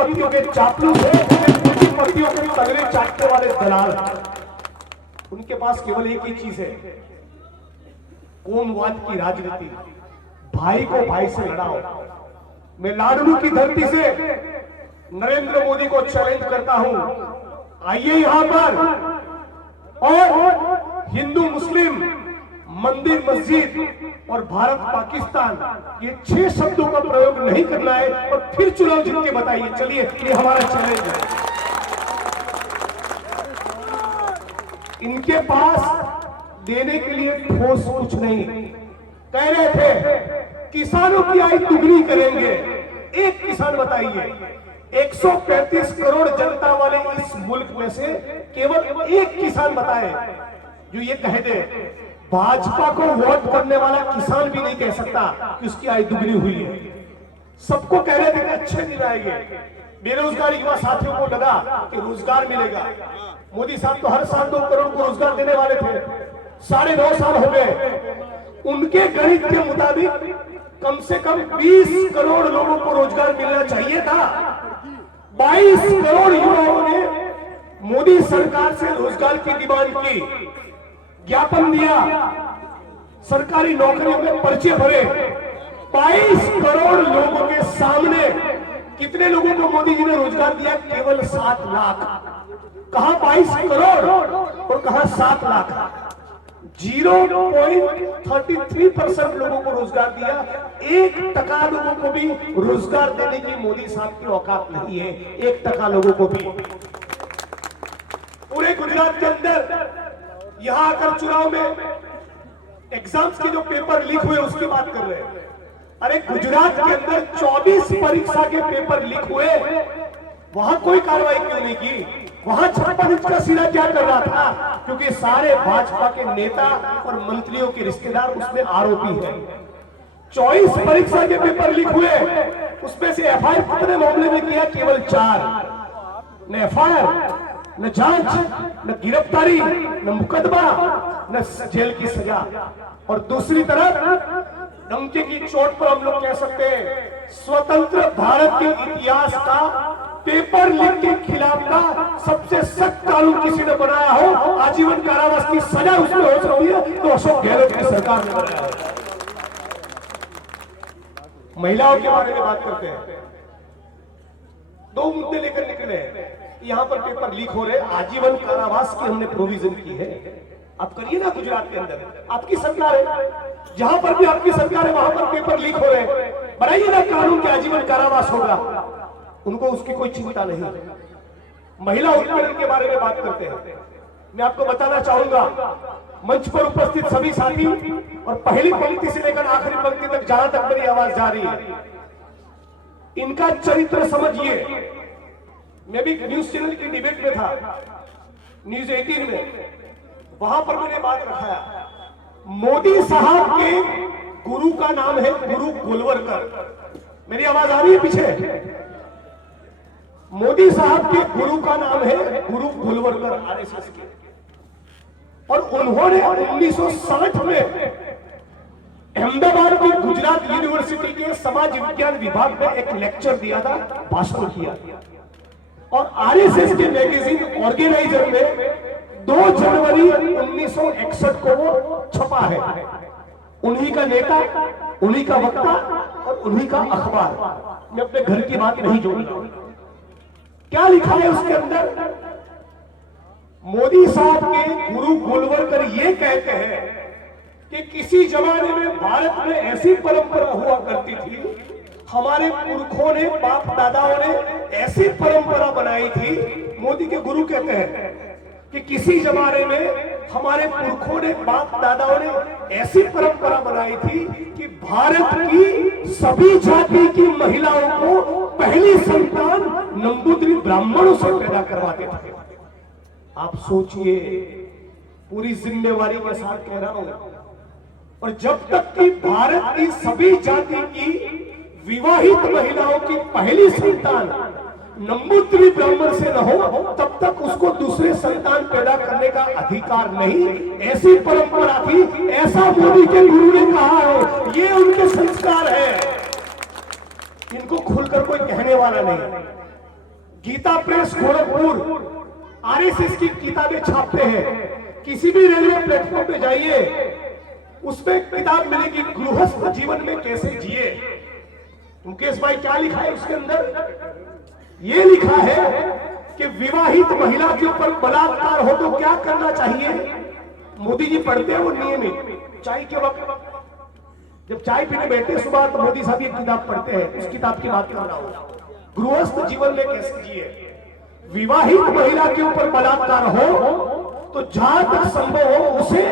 पूंजीपतियों के चापलूस है, पूंजीपतियों के तगड़े चाटने वाले दलाल। उनके पास केवल एक ही चीज है, कोमवाद की राजनीति। भाई को भाई से लड़ाओ। मैं लाडलू की धरती से नरेंद्र मोदी को चैलेंज करता हूं, आइए यहां पर और हिंदू मुस्लिम, मंदिर मस्जिद और भारत पाकिस्तान, ये 6 शब्दों का प्रयोग नहीं करना है और फिर चुनाव जीत के बताइए। चलिए, ये हमारा चैलेंज है। इनके पास देने के लिए ठोस कुछ नहीं। कह रहे थे किसानों की आय दुगनी करेंगे। एक किसान बताइए, 135 करोड़ जनता वाले इस मुल्क में से केवल एक किसान बताए जो ये कह दे भाजपा को वोट करने वाला किसान भी नहीं कह सकता कि उसकी आय दुगनी हुई है। सबको कह रहे थे कि अच्छे दिन आएंगे। बेरोजगारी के बाद साथियों को लगा कि रोजगार मिलेगा। मोदी साहब तो हर साल 2 करोड़ को रोजगार देने वाले थे। 9.5 साल हो गए। उनके गणित के मुताबिक कम से कम 20 करोड़ लोगों को रोजगार मिलना चाहिए था। 22 करोड़ युवाओं ने मोदी सरकार से रोजगार की डिमांड की, ज्ञापन दिया, सरकारी नौकरियों में पर्चे भरे। 22 करोड़ लोगों के सामने कितने लोगों को मोदी जी ने रोजगार दिया? केवल 7 लाख। कहां 22 करोड़ और कहां 7 लाख? 0.33% लोगों को रोजगार दिया। 1% लोगों को भी रोजगार देने की मोदी साहब की औकात नहीं है। 1% लोगों को भी। पूरे गुजरात के अंदर यहां आकर चुनाव में एग्जाम्स के जो पेपर लीक हुए उसकी बात कर रहे हैं। अरे गुजरात के अंदर 24 परीक्षा के पेपर लीक हुए, वहां कोई कार्रवाई क्यों नहीं की? वहां 56 इंच का सिरा क्या कर रहा था? क्योंकि सारे भाजपा के नेता और मंत्रियों के रिश्तेदार उसमें आरोपी हैं। 24 परीक्षा के पेपर लीक हुए, उसमें से एफआईआर कितने मामले में किया? केवल 4। न एफआईआर, न जांच, न गिरफ्तारी, न मुकदमा, न जेल की सजा। और दूसरी तरफ डंके की चोट पर हम लोग कह सकते हैं स्वतंत्र भारत के इतिहास का पेपर लीक के खिलाफ का सबसे सख्त कानून किसी ने बनाया हो, आजीवन कारावास की सजा उसमें हो सकती है, तो अशोक गहलोत की सरकार ने बनाया है। महिलाओं के बारे में बात करते हैं। 2 मुद्दे लेकर निकले हैं। यहां पर पेपर लीक हो रहे, आजीवन कारावास की हमने प्रोविजन की है। आप करिए ना गुजरात के अंदर, आपकी सरकार है, जहां पर भी आपकी सरकार है वहां पर पेपर लीक हो रहे, बनाइए ना कानून के आजीवन कारावास होगा। उनको उसकी कोई चिंता नहीं। महिला उत्पीड़न के बारे में बात करते हैं। मैं आपको बताना चाहूंगा, मंच पर उपस्थित सभी साथी और पहली पंक्ति से लेकर आखिरी पंक्ति तक जहां तक मेरी आवाज जा रही है, इनका चरित्र समझिए। मैं भी न्यूज चैनल की डिबेट में था, न्यूज 18 में, वहां पर मैंने बात रखाया। मोदी साहब के गुरु का नाम है गुरु गोलवलकर। मेरी आवाज आ रही है पीछे? मोदी साहब के गुरु का नाम है गुरु गोलवलकर, आरएसएस के। और उन्होंने 1960 में अहमदाबाद की गुजरात यूनिवर्सिटी के समाज विज्ञान विभाग में एक लेक्चर दिया था, भाषण किया। और आरएसएस के मैगजीन ऑर्गेनाइजर में 2 जनवरी 1961 को वो छपा है। उन्हीं का नेता, उन्हीं का वक्ता और उन्हीं का अखबार। मैं अपने घर की बात नहीं जोड़ूंगा। क्या लिखा है उसके अंदर? मोदी साहब के गुरु गोलवलकर ये कहते हैं कि किसी जमाने में भारत में ऐसी परंपरा हुआ करती थी, हमारे पुरखों ने, बाप दादाओं ने ऐसी परंपरा बनाई थी। मोदी के गुरु कहते हैं कि किसी जमाने में हमारे पुरखों ने, बाप दादाओं ने ऐसी परंपरा बनाई थी कि भारत की सभी जाति की महिलाओं को पहली संतान नंबूद्री ब्राह्मणों से पैदा करवाते थे। आप सोचिए, पूरी जिम्मेवारी के साथ कह रहा हूं। और जब तक कि भारत की सभी जाति की विवाहित महिलाओं की पहली संतान नंबूद्री ब्राह्मण से न हो, तब तक उसको दूसरे संतान पैदा करने का अधिकार नहीं। ऐसी परंपरा थी, ऐसा मोदी के गुरु ने कहा है। ये उनके संस्कार है, इनको खुलकर कोई कहने वाला नहीं। गीता प्रेस गोरखपुर आरएसएस की किताबें छापते हैं। किसी भी रेलवे प्लेटफॉर्म पे जाइए, उसमें किताब मिलेगी गृहस्थ जीवन में कैसे जिए। मुकेश भाई क्या लिखा है उसके अंदर? ये लिखा है कि विवाहित महिला के ऊपर बलात्कार हो तो क्या करना चाहिए। मोदी जी पढ़ते हैं वो नियमित चाय के वक्त, जब चाय पीने बैठे सुबह, तो मोदी साहब ये किताब पढ़ते हैं। उस किताब की बात कर रहा हूं, गृहस्थ जीवन में कैसे जिए। विवाहित महिला के ऊपर बलात्कार हो तो जहां तक संभव हो उसे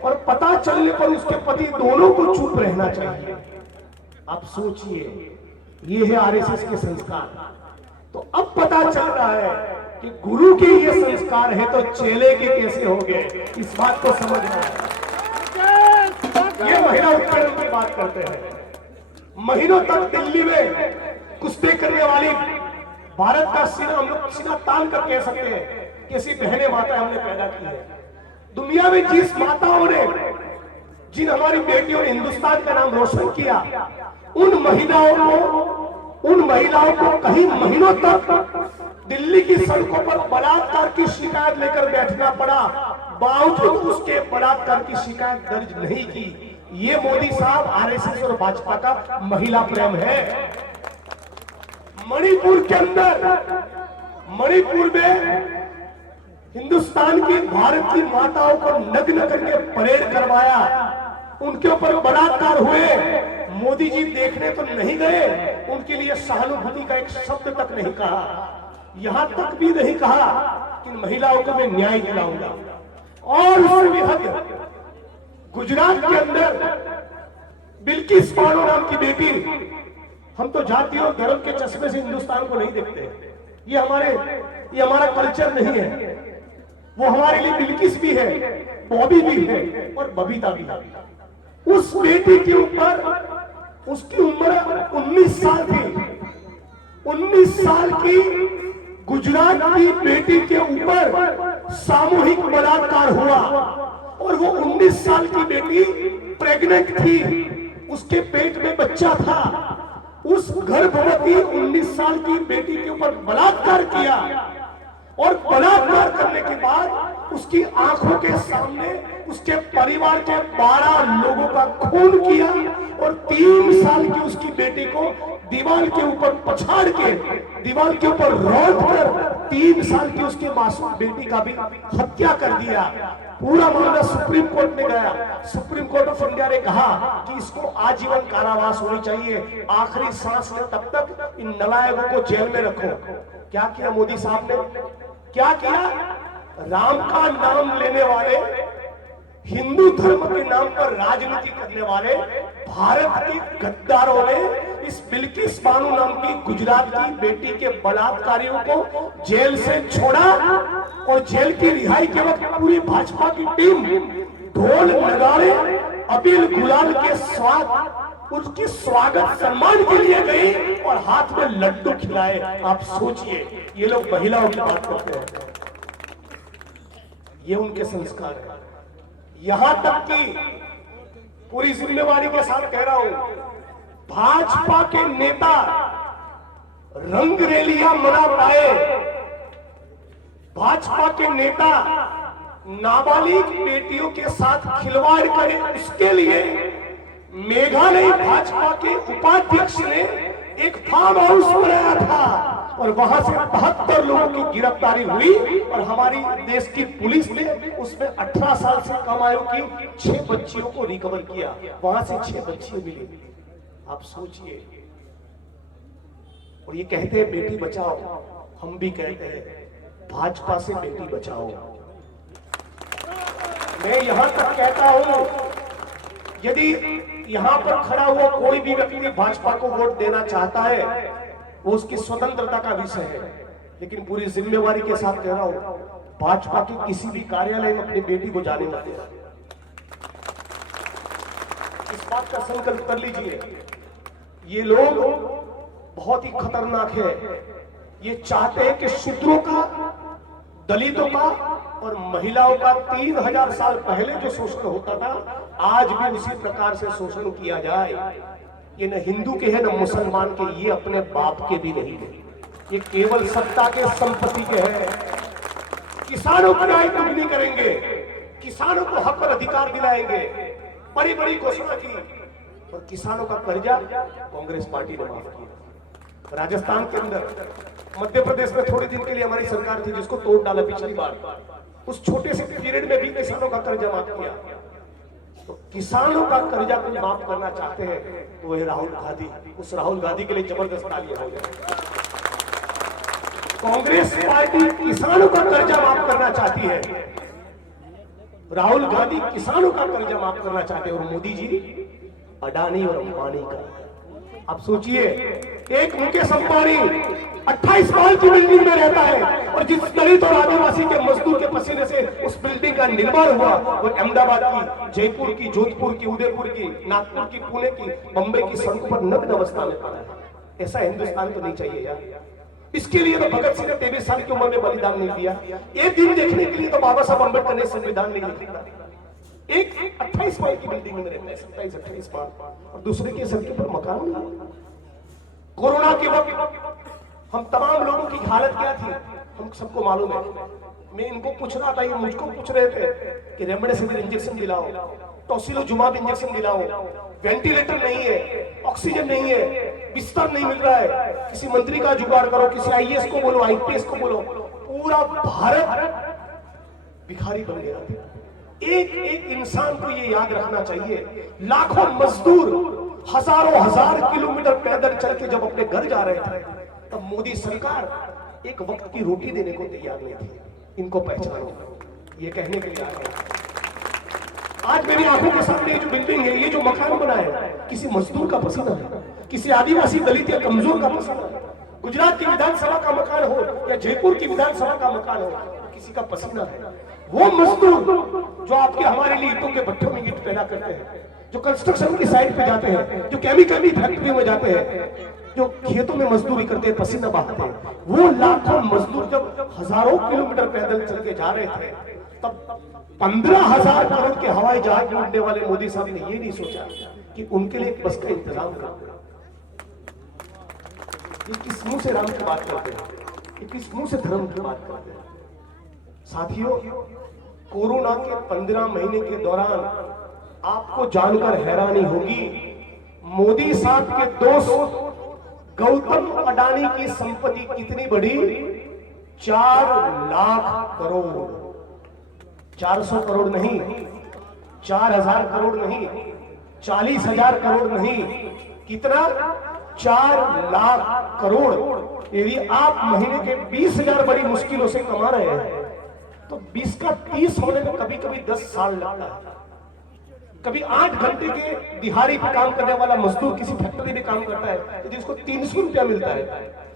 और पता चलने पर उसके पति दोनों को चुप रहना चाहिए। आप सोचिए, ये है आरएसएस के संस्कार। तो अब पता चल रहा है कि गुरु के ये संस्कार है तो चेले के कैसे हो गए, इस बात को समझना है। ये महिला उत्पीड़न की बात करते हैं। महीनों तक दिल्ली में कुश्ती करने वाली भारत का सीना, हम लोग सीना तान कर कह सकते हैं कि ऐसी बहने माता हमने पैदा की है। दुनिया में जिस माताओं ने, जिन हमारी बेटियों ने हिंदुस्तान का नाम रोशन किया, उन महिलाओं को कहीं महीनों तक दिल्ली की सड़कों पर बलात्कार की शिकायत लेकर बैठना पड़ा, बावजूद उसके बलात्कार की शिकायत दर्ज नहीं की। ये मोदी साहब, आरएसएस और भाजपा का महिला प्रेम है। मणिपुर के अंदर, मणिपुर में हिंदुस्तान की, भारत की माताओं को नग्न करके परेड करवाया, उनके ऊपर बलात्कार हुए। मोदी जी देखने तो नहीं गए, उनके लिए सहानुभूति का एक शब्द तक नहीं कहा। यहां तक भी नहीं कहा कि महिलाओं को मैं न्याय दिलाऊंगा। और उससे भी हद, गुजरात के अंदर बिल्किस बानो नाम की बेटी, हम तो जाति और धर्म के चश्मे से हिंदुस्तान को नहीं देखते, ये हमारा कल्चर नहीं है। वो हमारे लिए बिल्किस भी है, बॉबी भी है और बबीता भी है। उस बेटी के ऊपर, उसकी उम्र 19 साल थी, 19 साल की गुजरात की बेटी के ऊपर सामूहिक बलात्कार हुआ। और वो 19 साल की बेटी प्रेग्नेंट थी, उसके पेट में बच्चा था। उस गर्भवती 19 साल की बेटी के ऊपर बलात्कार किया और बलात्कार करने के बाद उसकी आंखों के सामने उसके परिवार के 12 लोगों का खून किया और 3 साल की उसकी बेटी को दीवार के ऊपर पछाड़ के, दीवार के ऊपर रौंद कर 3 साल की उसके मासूम बेटी का भी हत्या कर दिया। पूरा मामला सुप्रीम कोर्ट में गया। सुप्रीम कोर्ट ऑफ इंडिया ने कहा कि इसको आजीवन कारावास होनी चाहिए, आखिरी सांस ले तब तक इन नालायकों को जेल में रखो। क्या किया मोदी साहब ने? क्या किया? राम का नाम लेने वाले, हिंदू धर्म के नाम पर राजनीति करने वाले भारत के गद्दारों ने इस बिल्किस बानो नाम की गुजरात की बेटी के बलात्कारियों को जेल से छोड़ा। और जेल की रिहाई के वक्त पूरी भाजपा की टीम ढोल नगाड़े, अबीर गुलाल के उसकी स्वागत सम्मान के लिए गई और हाथ में लड्डू खिलाए। आप सोचिए, ये लोग महिलाओं की बात करते हैं, ये उनके संस्कार है। यहां तक कि पूरी जिम्मेवारी के साथ कह रहा हूं, भाजपा के नेता रंग रैलियां मना पाए, भाजपा के नेता नाबालिग बेटियों के साथ खिलवाड़ करें, उसके लिए मेघालय भाजपा के उपाध्यक्ष ने एक फार्म हाउस बनाया था और वहां से 72 लोगों की गिरफ्तारी हुई और हमारी देश की पुलिस ने उसमें 18 साल से कम आयु की 6 बच्चियों को रिकवर किया। वहां से 6 बच्चियां मिली। आप सोचिए, और ये कहते हैं बेटी बचाओ, हम भी कहते हैं भाजपा से बेटी बचाओ। मैं यहां तक कहता हूं, यदि यहां पर खड़ा हुआ कोई भी व्यक्ति भाजपा को वोट देना चाहता है, वो उसकी स्वतंत्रता का विषय है, लेकिन पूरी जिम्मेवारी के साथ कह रहा हूं, भाजपा के किसी भी कार्यालय में अपनी बेटी को जाने मत देना। इस बात का संकल्प कर लीजिए। ये लोग बहुत ही खतरनाक है। ये चाहते हैं कि शूद्रों का, दलितों का और महिलाओं का 3000 साल पहले जो शोषण होता था, आज भी उसी प्रकार से शोषण किया जाए। ये न हिंदू के है न मुसलमान के, ये अपने बाप के भी नहीं है। ये केवल सत्ता के संपत्ति के हैं। किसानों की आय दुगनी करेंगे, किसानों को हक और अधिकार दिलाएंगे, बड़ी बड़ी घोषणा की, और किसानों का कर्जा कांग्रेस पार्टी ने माफ किया। राजस्थान के अंदर, मध्य प्रदेश में थोड़े दिन के लिए हमारी सरकार थी जिसको तोड़ डाला पिछली बार, उस छोटे से पीरियड में भी किसानों का कर्जा माफ किया। तो किसानों का कर्जा को माफ करना चाहते हैं तो वह राहुल गांधी, उस राहुल गांधी के लिए जबरदस्त तालियां हो जाए। कांग्रेस पार्टी किसानों का कर्जा माफ करना चाहती है, राहुल गांधी किसानों का कर्जा माफ करना चाहते हैं, और मोदी जी अडानी और अंबानी का। आप सोचिए, एक मुकेश अंबानी 28 साल की बिल्डिंग में रहता है, और जिस दलित और आदिवासी के मजदूर के पसीने से उस बिल्डिंग का निर्माण हुआ, वो अहमदाबाद की, जयपुर की, जोधपुर की, उदयपुर की, नागपुर की, पुणे की, बंबई की सड़कों पर नग्न अवस्था में पड़ा है। ऐसा हिंदुस्तान तो नहीं चाहिए यार। इसके लिए तो भगत सिंह ने 23 साल की उम्र में बलिदान नहीं दिया। एक दिन देखने के लिए तो बाबा साहब अम्बेडकर ने संविधान नहीं लिखा। एक 28 साल की बिल्डिंग में रहते हैं, 27-28 साल, और दूसरे के सड़क पर मकान। कोरोना के वक्त हम तमाम लोगों की हालत क्या थी हम सबको मालूम है। मैं इनको पूछ रहा था, ये मुझको पूछ रहे थे कि रेमडेसिविर इंजेक्शन दिलाओ, टोसिलोजुमाब इंजेक्शन दिलाओ, वेंटिलेटर नहीं है, ऑक्सीजन नहीं है, बिस्तर नहीं मिल रहा है, किसी मंत्री का जुगाड़ करो, किसी आईएएस को बोलो, आईपीएस को बोलो। पूरा भारत भिखारी बन गया। एक एक इंसान को ये याद रखना चाहिए, लाखों मजदूर हजारों हजार किलोमीटर पैदल चल के जब अपने घर जा रहे थे, तब मोदी सरकार एक वक्त की रोटी देने को तैयार नहीं थी। इनको पहचानो, ये कहने के लिए आ रहा हूं। आज मेरी आंखों के सामने ये जो बिल्डिंग है, ये जो मकान बना है, किसी मजदूर का पसीना है, किसी आदिवासी, दलित या कमजोर का पसीना है। गुजरात की विधानसभा का मकान हो या जयपुर की विधानसभा का मकान हो, किसी का पसीना है। वो मजदूर जो आपके हमारे लिए ईंटों के भट्ठों में ईंट पैदा करते हैं, जो कंस्ट्रक्शन की साइट पे जाते हैं, जो केमिकल की फैक्ट्री में जाते हैं, जो खेतों में मजदूरी करते हैं, पसीना बहाते हैं, वो लाखों मजदूर जब हजारों किलोमीटर पैदल चल के जा रहे थे, तब 15,000 करोड़ के हवाई जहाज उड़ने वाले मोदी साहब ने ये नहीं सोचा कि उनके लिए एक बस का इंतजाम कर। ये किस मुंह से राम की बात करते हैं, ये किस मुंह से धर्म की बात करते हैं। साथियों, कोरोना के 15 महीने के दौरान आपको जानकर हैरानी होगी, मोदी साहब के दोस्त गौतम अडानी की संपत्ति कितनी बड़ी? 4 लाख करोड़। 400 करोड़ नहीं, 4,000 करोड़ नहीं, 40,000 करोड़ नहीं, कितना? 4 लाख करोड़। यदि आप महीने के 20,000 बड़ी मुश्किलों से कमा रहे हैं, तो 20 का 30 होने में कभी कभी 10 साल लगता है। कभी 8 घंटे के दिहाड़ी पे काम करने वाला मजदूर किसी फैक्ट्री में काम करता है, यदि उसको 300 रुपया मिलता है,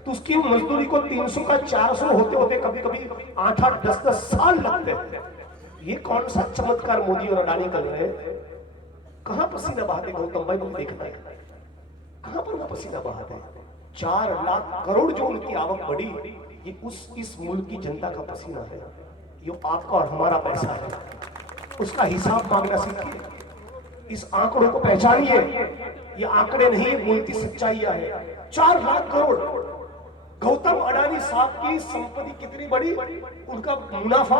तो उसकी मजदूरी को 300 का 400 होते होते कभी कभी 8-8, 10-10 साल लगते हैं। ये कौन सा चमत्कार मोदी और अडानी कर रहे हैं? कहां पसीना बहाते गौतम भाई, तुम देखना है कहां पर वो पसीना बहाते हैं। 4 लाख करोड़ जो उनकी आवक बढ़ी, ये इस मुल्क की जनता का पसीना है, ये आपका और हमारा पैसा है। उसका हिसाब मांगना सीखिए, इस आंकड़ों को पहचानिए। ये आंकड़े नहीं बोलती सच्चाइयां है। 4 लाख करोड़। गौतम अडानी साहब की संपत्ति कितनी बड़ी? उनका मुनाफा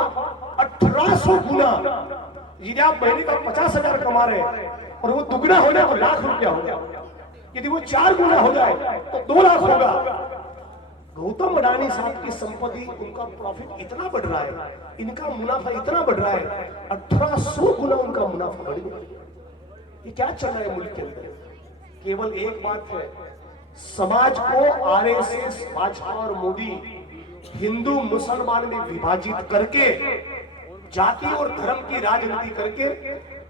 1800 गुना। यदि आप महीने का 50,000 कमा रहे हैं और वो दुगना हो जाए तो लाख रुपया हो गया, यदि वो 4 गुना हो जाए तो 2 लाख होगा। गौतम अडानी साहब की संपत्ति, उनका प्रॉफिट इतना बढ़ रहा है, इनका मुनाफा इतना बढ़ रहा है, 1800 गुना उनका मुनाफा बढ़ गया। ये क्या चल रहा है मुल्क के अंदर? केवल एक बात है, समाज को आरएसएस, भाजपा और मोदी हिंदू मुसलमान में विभाजित करके, जाति और धर्म की राजनीति करके,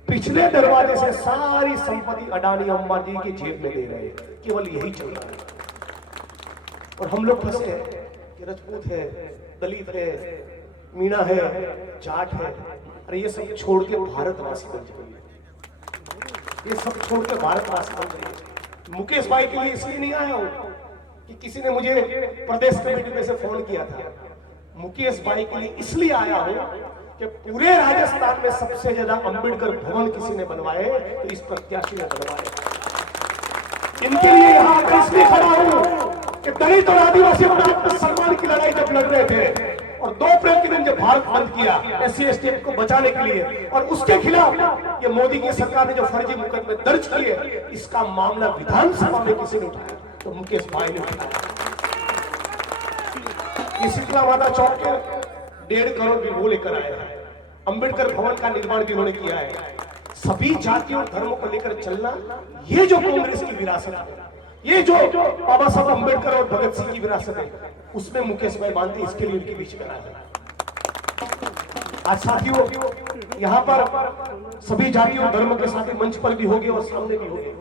पिछले दरवाजे से सारी संपत्ति अडानी अंबानी की जेब में दे रहे हैं। केवल यही चल रहा है, और हम लोग फंसे हैं कि राजपूत है, दलित है, मीणा है, जाट है। अरे ये सब छोड़ के भारतवासी बन जाइए, ये सब छोड़ के भारतवासी बन जाइए। मुकेश भाई के लिए इसलिए नहीं आया हूं कि किसी ने मुझे प्रदेश कमेटी में से फोन किया था। मुकेश भाई के लिए इसलिए आया हूं कि पूरे राजस्थान में सबसे ज्यादा अंबेडकर भवन किसी ने बनवाए तो इस प्रत्याशी ने बनवाए। इनके लिए यहां इसलिए खड़ा हूं कि दलित और आदिवासी अपने आत्मसम्मान की लड़ाई जब लड़ रहे थे और 2 अप्रैल के दिन जब भारत बंद किया SC ST एक्ट को बचाने के लिए, और उसके खिलाफ ये मोदी की सरकार ने जो फर्जी मुकदमे दर्ज किए, इसका मामला विधानसभा में किसी ने उठाया? तो मुकेश भाई ने उठाया। शीतला माता चौक के 1.5 करोड़ भी वो लेकर आए हैं। अंबेडकर भवन का निर्माण भी उन्होंने किया है। सभी जातियों और धर्मों को लेकर चलना, ये जो कांग्रेस की विरासत है, ये जो बाबा साहब अंबेडकर और भगत सिंह की विरासत है, उसमें मुकेश भाई मानते इसके लिए उनके बीच में आया है। आज साथियों, यहाँ पर सभी जातियों और धर्मों के साथ मंच पर भी होंगे और सामने भी होंगे,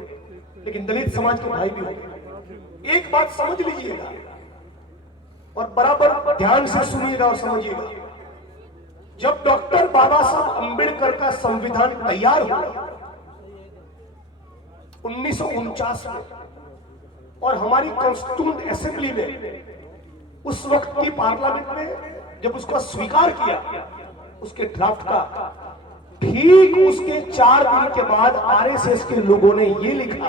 लेकिन दलित समाज के भाई भी होंगे। एक बात समझ लीजिएगा और बराबर ध्यान से सुनिएगा और समझिएगा। जब डॉक्टर बाबा साहब अंबेडकर का संविधान तैयार हुआ 1949 में, और हमारी कॉन्स्टिट्यूंट असेंबली में उस वक्त की पार्लियामेंट ने जब उसको स्वीकार किया, उसके ड्राफ्ट का, ठीक उसके 4 दिन के बाद RSS के लोगों ने ये लिखा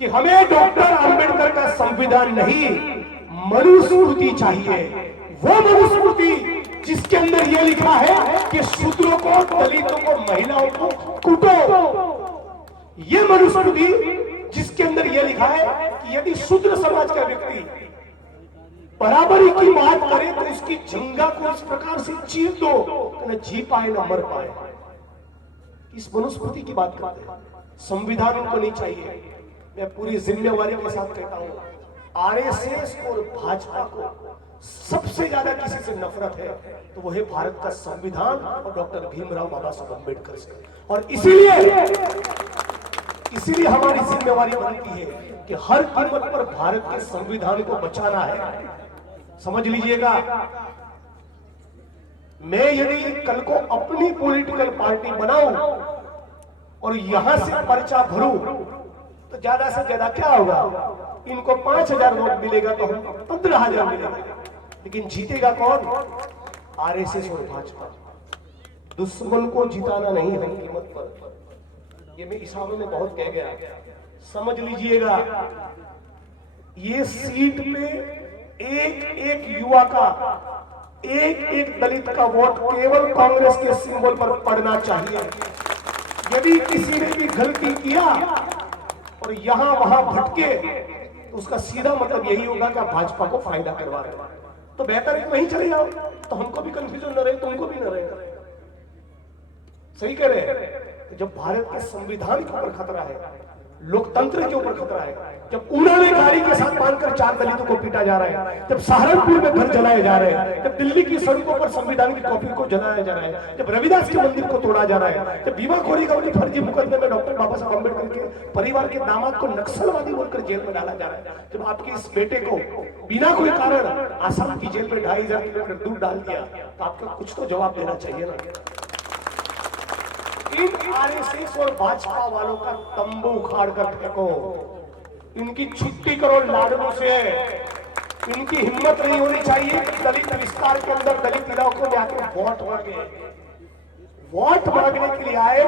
कि हमें डॉक्टर अंबेडकर का संविधान नहीं, मनुस्मृति चाहिए। वो मनुस्मृति जिसके अंदर यह लिखा है कि शूद्रों को, दलितों को, महिलाओं को कूटो। ये मनुस्मृति जिसके अंदर यह लिखा है कि यदि शूद्र समाज का व्यक्ति बराबरी की बात करे तो उसकी जंगा को इस प्रकार से चीर दो कि न जी पाए न मर पाए। इस मनुस्मृति की बात करते हैं, संविधान उनको नहीं चाहिए। मैं पूरी जिम्मेवारी के साथ कहता हूं, RSS और भाजपा को सबसे ज्यादा किसी से नफरत है तो वो है भारत का संविधान और डॉक्टर भीमराव बाबा साहब अंबेडकर से। और इसीलिए हमारी जिम्मेवारी बनती है कि हर कीमत पर भारत के संविधान को बचाना है। समझ लीजिएगा, मैं यदि कल को अपनी पॉलिटिकल पार्टी बनाऊं और यहां से पर्चा भरूं तो ज्यादा से ज्यादा क्या होगा? इनको 5000 वोट मिलेगा तो हम 15000 मिलेगा, लेकिन जीतेगा कौन? RSS और भाजपा। दुश्मन को जिताना नहीं है कीमत पर। ये मैं इशारों में बहुत कह गया, समझ लीजिएगा। ये सीट पे एक एक युवा का, एक एक दलित का वोट केवल कांग्रेस के सिंबल पर पड़ना चाहिए। यदि किसी ने भी गलती किया और यहां वहां भटके तो उसका सीधा मतलब यही होगा कि आप भाजपा को फायदा करवा रहे हैं। तो बेहतर है कि वहीं चले जाओ, तो हमको भी कंफ्यूजन न रहे, तुमको भी न रहे। सही कह रहे हैं। जब भारत के संविधान के ऊपर खतरा है, लोकतंत्र के ऊपर खतरा है, जब ऊना में गाड़ी के साथ बांधकर 4 दलितों को पीटा जा रहा है, जब सहारनपुर में घर जलाए जा रहे हैं, जब दिल्ली की सड़कों पर संविधान की कॉपी को जलाया जा रहा है, जब रविदास के मंदिर को तोड़ा जा रहा है, जब बीमाखोरी का उन्हें फर्जी मुकदमे में डॉक्टर बाबा साहब अंबेडकर के परिवार के दामाद को नक्सलवादी बोलकर जेल में डाला जा रहा है, जब आपके इस बेटे को बिना कोई कारण आसाम की जेल में 2500 किलोमीटर दूर डाल दिया, तो आपको कुछ तो जवाब देना चाहिए ना। इन RSS और भाजपा वालों का तंबू उखाड़ कर फेंको, इनकी छुट्टी करो लाडनों से। इनकी हिम्मत नहीं होनी चाहिए कि दलित विस्तार के अंदर दलित इलाकों में आकर वोट मांगे। वोट मांगने के लिए आए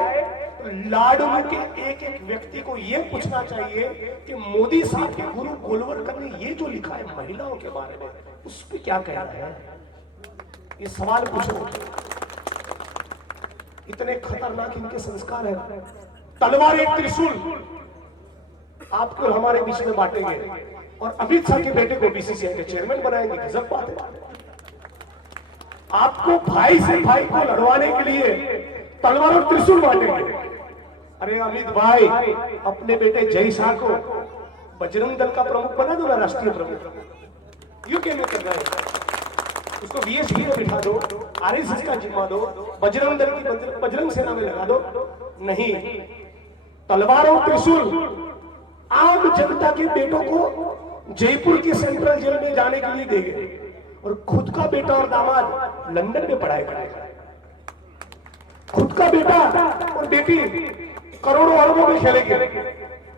तो लाडनों के एक एक व्यक्ति को यह पूछना चाहिए कि मोदी साहब के गुरु गोलवलकर ने ये जो लिखा है महिलाओं के बारे में, उस पर क्या कहना है? ये सवाल पूछो। इतने खतरनाक इनके संस्कार हैं। तलवार एक त्रिशूल आपको और हमारे बीच में बांटेंगे और अमित शाह के बेटे को BCCI के चेयरमैन बनाएंगे। गजब बात है। आपको भाई से भाई को लड़वाने के लिए तलवार और त्रिशूल बांटेंगे। अरे अमित भाई, अपने बेटे जय शाह को बजरंग दल का प्रमुख बना दो ना, राष्ट्रीय प्रमुख। यू क्या कर रहा है? उसको BSP में बिठा दो, RSS का जिम्मा दो, बजरंग दल की बजरंग सेना में लगा दो। नहीं, तलवार और त्रिशूल आम जनता के बेटों को जयपुर की सेंट्रल जेल में जाने के लिए देंगे और खुद का बेटा और दामाद लंदन में पढ़ाई करेगा। खुद का बेटा और बेटी करोड़ों अरबों में खेलेंगे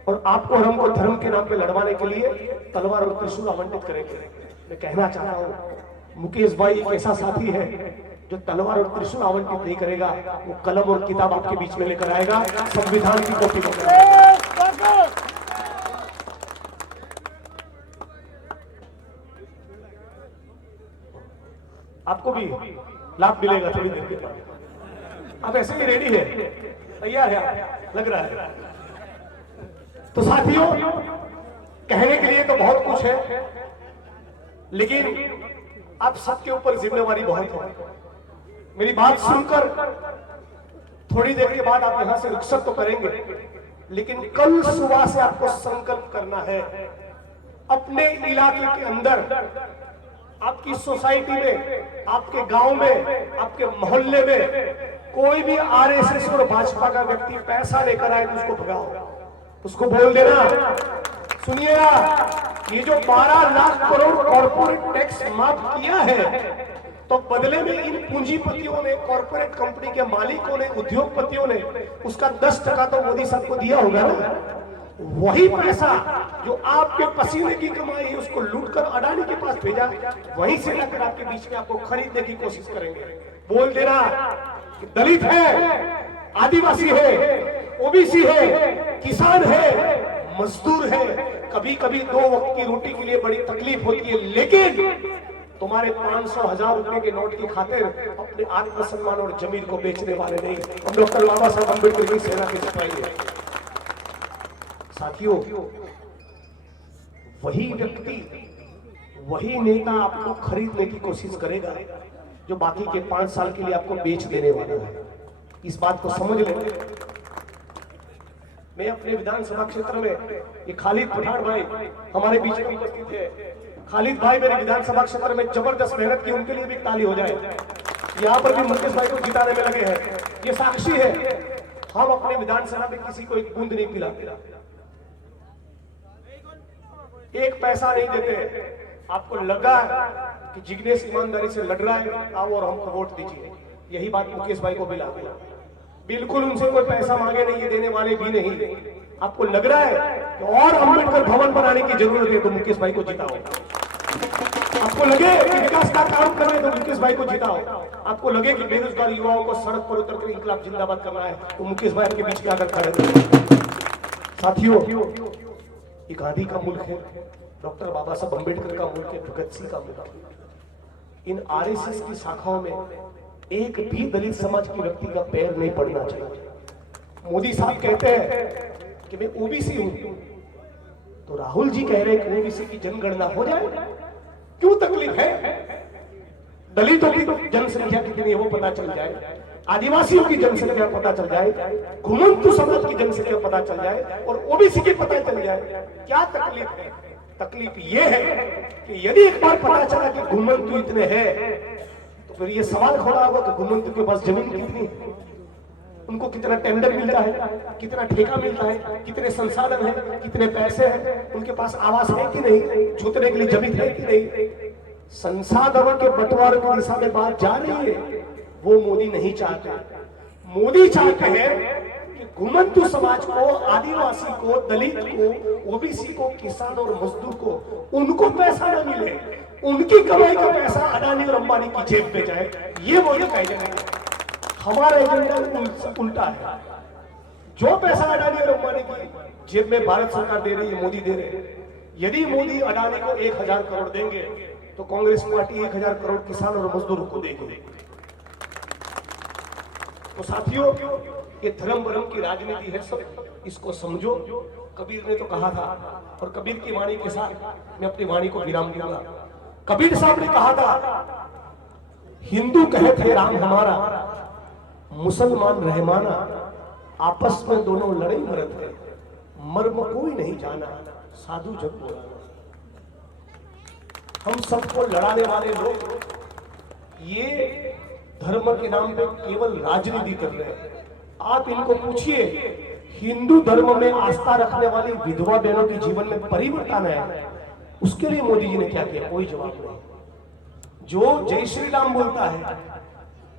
और आपको और हमको धर्म के नाम पे लड़वाने के लिए तलवार और त्रिशूल आवंटित करेंगे। मैं कहना चाहता हूं, मुकेश भाई एक ऐसा साथी है जो तलवार और त्रिशूल आवंटित नहीं करेगा, वो कलम और किताब आपके बीच में लेकर आएगा, संविधान की कॉपी लेकर। आपको भी लाभ मिलेगा थोड़ी देर के बाद। आप ऐसे ही रेडी है, तैयार है आप, लग रहा है। तो साथियों, कहने के लिए तो बहुत कुछ है, लेकिन आप सबके ऊपर जिम्मेवारी बहुत है। मेरी बात सुनकर थोड़ी देर के बाद आप यहां से रुखसत तो करेंगे, लेकिन कल सुबह से आपको संकल्प करना है अपने इलाके के अंदर, आपकी सोसाइटी में, आपके गांव में, आपके मोहल्ले में कोई भी आरएसएस और भाजपा का व्यक्ति पैसा लेकर आए तो उसको भगाओ, उसको बोल देना, सुनिएगा, ये जो 12 लाख करोड़ कॉर्पोरेट टैक्स माफ किया है, तो बदले में इन पूंजीपतियों ने, कॉर्पोरेट कंपनी के मालिकों ने, उद्योगपतियों ने उसका 10% तो मोदी साहब को दिया होगा ना। वही पैसा जो आपके पसीने की कमाई है उसको लूटकर अडानी के पास भेजा, वहीं से लाकर आपके बीच में आपको खरीदने की कोशिश करेंगे। बोल देना कि दलित है, आदिवासी है, ओबीसी है, किसान है, मजदूर है, कभी कभी 2 वक्त की रोटी के लिए बड़ी तकलीफ होती है, लेकिन तुम्हारे 500,000 रुपए के नोट की खातिर अपने आत्मसम्मान और जमीन को बेचने वाले नहीं। हम डॉक्टर बाबा साहब अम्बेडकर की सेना के सिपाही हैं। साथियों, वही व्यक्ति, वही नेता आपको खरीदने की कोशिश करेगा जो बाकी के 5 साल के लिए आपको बेच देने वाला है। इस बात को समझ लें। मैं अपने विधानसभा क्षेत्र में, ये खालिद पठान भाई हमारे बीच में उपस्थित है। खालिद भाई मेरे विधानसभा क्षेत्र में जबरदस्त मेहनत की, उनके लिए भी ताली हो जाए। यहाँ पर भी मुकेश भाई को जिताने में लगे हैं, ये साक्षी है। हम अपने विधानसभा में किसी को एक बूंद नहीं पिलाते, एक पैसा नहीं देते। आपको लगा कि जिग्नेश ईमानदारी से लड़ रहा है, आओ और हमको वोट दीजिए। यही बात मुकेश भाई को भी लागू है। बिल्कुल उनसे कोई पैसा मांगे नहीं, ये देने वाले भी नहीं। आपको लग रहा है कि और अम्बेडकर भवन बनाने की जरूरत है तो मुकेश भाई को जिताओ। आपको लगे कि विकास का काम करना है तो मुकेश भाई को जिताओ। आपको लगे कि बेरोजगार युवाओं को सड़क पर उतरकर इंकलाब जिंदाबाद करना है तो मुकेश भाई के बीच में आकर खड़े हो। साथियों, ये गांधी का मुल्क है, डॉक्टर बाबा साहब अम्बेडकर का मुल्क है, भगत सिंह का मुल्क है। इन आरएसएस की शाखाओं में एक भी दलित समाज के व्यक्ति का पैर नहीं पड़ना चाहिए। मोदी साहब कहते हैं कि मैं ओबीसी हूं, तो राहुल जी कह रहे हैं कि ओबीसी की जनगणना हो जाए। क्यों तकलीफ है? दलितों की जनसंख्या कितनी है वो पता चल जाए, आदिवासियों की जनसंख्या पता चल जाए, घुमंतु समाज की जनसंख्या पता चल जाए और ओबीसी की पता चल जाए। क्या तकलीफ है? तकलीफ ये है कि यदि एक बार पता चला कि घुमंतु इतने हैं, तो फिर ये सवाल खड़ा होगा कि घुमंतु के पास जमीन कितनी है, उनको कितना टेंडर मिलता है, कितना ठेका मिलता है, कितने संसाधन है, कितने पैसे हैं, उनके पास आवास है कि नहीं, झूठने के लिए जमीन है कि नहीं। संसाधनों के बंटवारे की दिशा में बात जा रही है, वो मोदी नहीं चाहते। मोदी चाहते हैं कि घुमंतु समाज को, आदिवासी को, दलित को, ओबीसी को, किसान और मजदूर को, उनको पैसा न मिले, उनकी कमाई का पैसा अडानी और अंबानी की जेब में जाए। ये मोदी का एजेंडा है। हमारा एजेंडा उल्टा है। जो पैसा अडानी और अंबानी की जेब में भारत सरकार दे रही है, मोदी दे रहे हैं। यदि मोदी अडानी को 1000 करोड़ देंगे तो कांग्रेस पार्टी 1000 करोड़ किसान और मजदूरों को देगी। तो साथियों, ये धर्म वर्म की राजनीति है, सब इसको समझो। कबीर ने तो कहा था, और कबीर की वाणी के साथ मैं अपनी वाणी को विराम दूंगा। कबीर साहब ने कहा था, हिंदू कहे थे राम हमारा, मुसलमान रहमाना, आपस में दोनों लड़े मरत है, मर्म कोई नहीं जाना, साधु जग बोलाना। हम सबको लड़ाने वाले लोग ये धर्म के नाम पे केवल राजनीति कर रहे हैं। आप इनको पूछिए, हिंदू धर्म में आस्था रखने वाली विधवा बहनों के जीवन में परिवर्तन है, उसके लिए मोदी जी ने क्या किया? कोई जवाब नहीं। जो जय श्री राम बोलता है,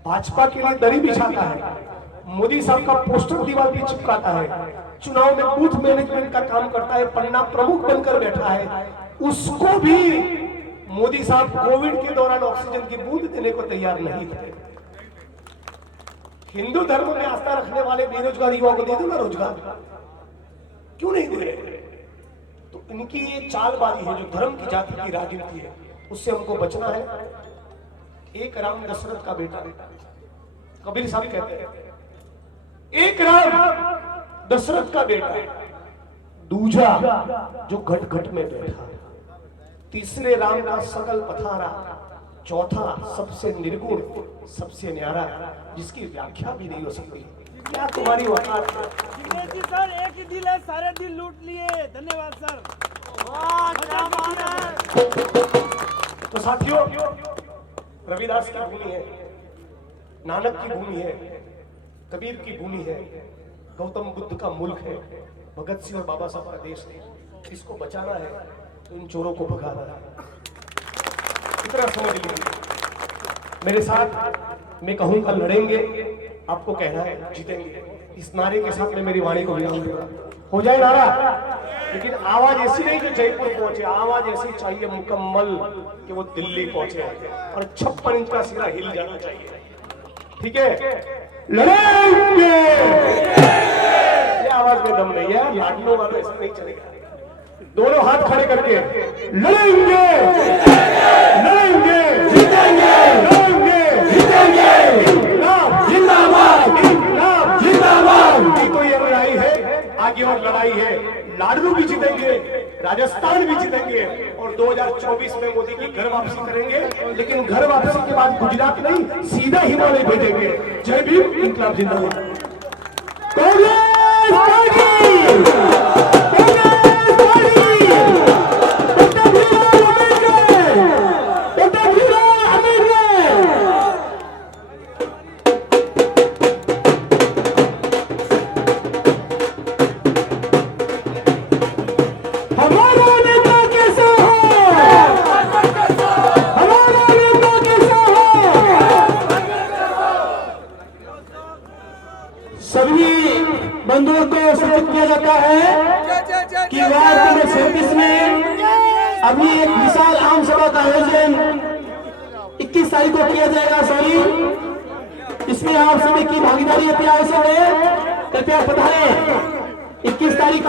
भाजपा के लिए दरी बिछाता है, मोदी साहब का पोस्टर दीवार पे चिपकाता है, चुनाव में बूथ मैनेजमेंट का काम करता है, पन्ना प्रमुख बनकर बैठा है, उसको भी मोदी साहब कोविड के दौरान ऑक्सीजन की बूंद देने को तैयार नहीं थे। हिंदू धर्म में आस्था रखने वाले बेरोजगार युवाओं को दे दो ना रोजगार, क्यों नहीं दे रहे? तो इनकी ये चालबाजी है, जो धर्म की जाति की राजनीति है, उससे हमको बचना है। एक राम दशरथ का बेटा, कबीर साहब कहते हैं एक राम दशरथ का बेटा, दूजा जो घट घट में बैठा, तीसरे राम का सकल पथारा, चौथा सबसे निर्गुण सबसे न्यारा, जिसकी व्याख्या भी नहीं हो सकती। क्या तुम्हारी औकात है? जी सर, एक ही दिल है, सारे दिल लूट लिए। धन्यवाद सर। वाह क्या बात है। तो साथियों, रविदास की भूमि है, नानक की भूमि है, कबीर की भूमि है, गौतम बुद्ध का मुल्क है, भगत सिंह और बाबा साहब का देश है। इसको बचाना है तो इन चोरों को भगाना है। इतना समझ लीजिए। मेरे साथ मैं कहूंगा लड़ेंगे, आपको कहना है जीतेंगे। इस नारे के साथ मैं मेरी वाणी को विराम दूंगा। हो जाए नारा, लेकिन आवाज ऐसी नहीं जो जयपुर पहुंचे, आवाज ऐसी चाहिए मुकम्मल कि वो दिल्ली पहुंचे और 56 इंच का सिरा हिल जाना चाहिए। ठीक है, लड़ेंगे। ये आवाज में दम नहीं है, लाडलों वालों ऐसा नहीं चलेगा। दोनों हाथ खड़े करके लड़ेंगे, लड़ेंगे, जीतेंगे, लड़ेंगे, जीतेंगे। इनकलाब जिंदाबाद, इनकलाब जिंदाबाद। ये कोई लड़ाई है, आगे और लड़ाई है। लाडलू भी जीतेंगे, राजस्थान भी जीतेंगे और 2024 में मोदी की घर वापसी करेंगे। लेकिन घर वापसी के बाद गुजरात नहीं, सीधा हिमालय भेजेंगे। जय भीम, इनकलाब जिंदाबाद। कांग्रेस पार्टी, सभी बंधुओं को सूचित किया जाता है कि वार्ड नंबर 37 में अभी एक विशाल आम सभा का आयोजन 21 तारीख को किया जाएगा। सॉरी, इसमें आप सभी की भागीदारी अति आवश्यक है। कृपया पधारें। 21 तारीख